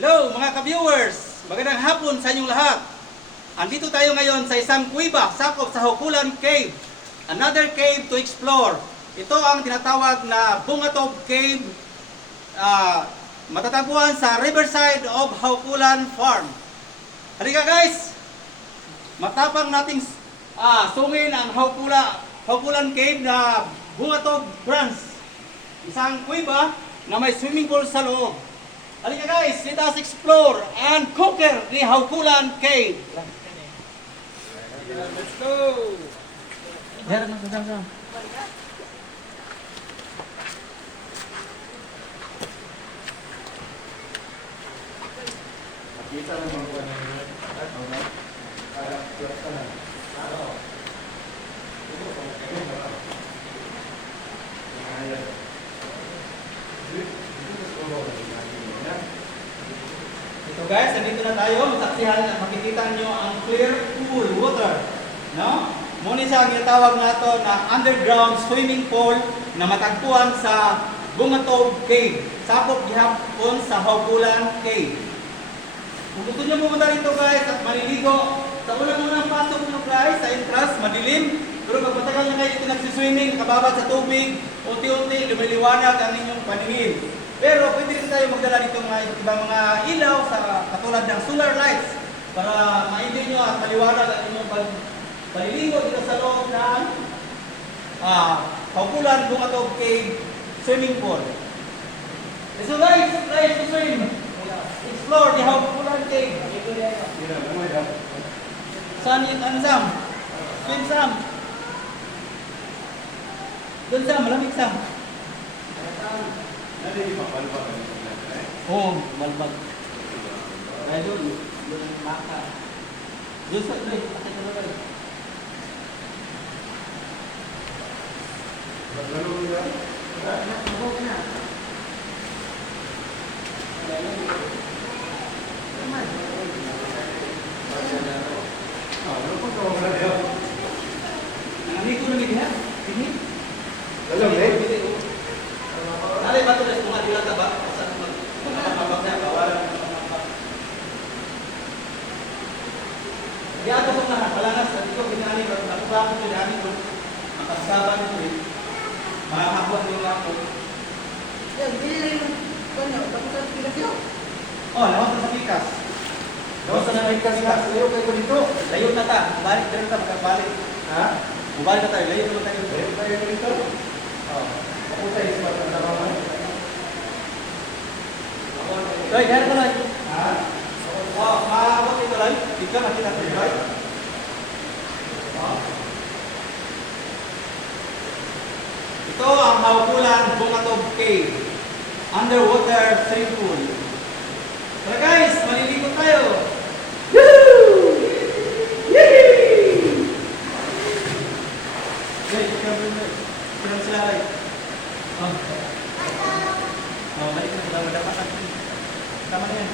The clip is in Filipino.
Hello mga ka-viewers! Magandang hapon sa inyong lahat. Andito tayo ngayon sa isang kuweba sakop sa Haukulan Cave. Another cave to explore. Ito ang tinatawag na Bungatog Cave. Matatagpuan sa riverside of Haukulan Farm. Halika guys! Matapang nating sungin ang Haukulan Cave na Bungatog Branch. Isang kuweba na may swimming pool sa loob. Halika guys, let us explore and conquer the Haukulan Cave. Let's go! Ito guys, nandito na tayo. Masaksihan at makikita nyo ang clear pool water. No? Muna siya ang tinatawag nato na underground swimming pool na matagpuan sa Bungatog Cave. Sakop gihapon sa Haukulan Cave. Kung gusto nyo pumunta rito guys at maliligo, sa unang pasok nyo guys, sa entrance, madilim. Pero pag matagal na kayo ito nagsiswimming, kababad sa tubig, unti-unti lumiliwanag ang inyong paningin. Pero pwede rin tayo magdala dito mga ibang mga ilaw sa katulad ng solar lights para ma-enjoy nyo at maliwanag ang inyong paliligo dito sa loob ng Haukulan Bungatog Cave swimming pool. So guys, try to swim. Explore the Haukulan Cave. Saan yung Sam? Swim Sam. Doon Sam, malamig Sam. Oh, malbag. Ay doon, doon ang maka. Doon sa doon, pakita mo ba? Nandito na niya. Ini. Dalam eh. Nalay ba ito na mga dilata ba? Sa mga na bawalan ng mga. Di ato sa lahat palanas at ito pinali ba nakuha ko dinami ko. Ang pagsaban nito eh. Makakakuha din ako. Yan, bilhin mo. Kanya, tapos sa pikas yun. Oh, lawas na sa pikas. Lawas na sa pikas. Layo kayo ko dito. Layo na ta. Balik na ta, magkabalik. Ha? Bumalik na tayo. Layo naman tayo. Layo kayo ko dito. Oh. Ako tayo sa matanda. Roy, kaya ko lang. Ha? Oh, maabot ito lang. Ika, makita ko yun, Roy. Ito ang Haukulan Bungatog Cave. Underwater swimming pool. Tara guys, maliligo tayo. Woo! Yee! Hey, kaya sila ay. Oh, balik na. Dapat. Tama na yan.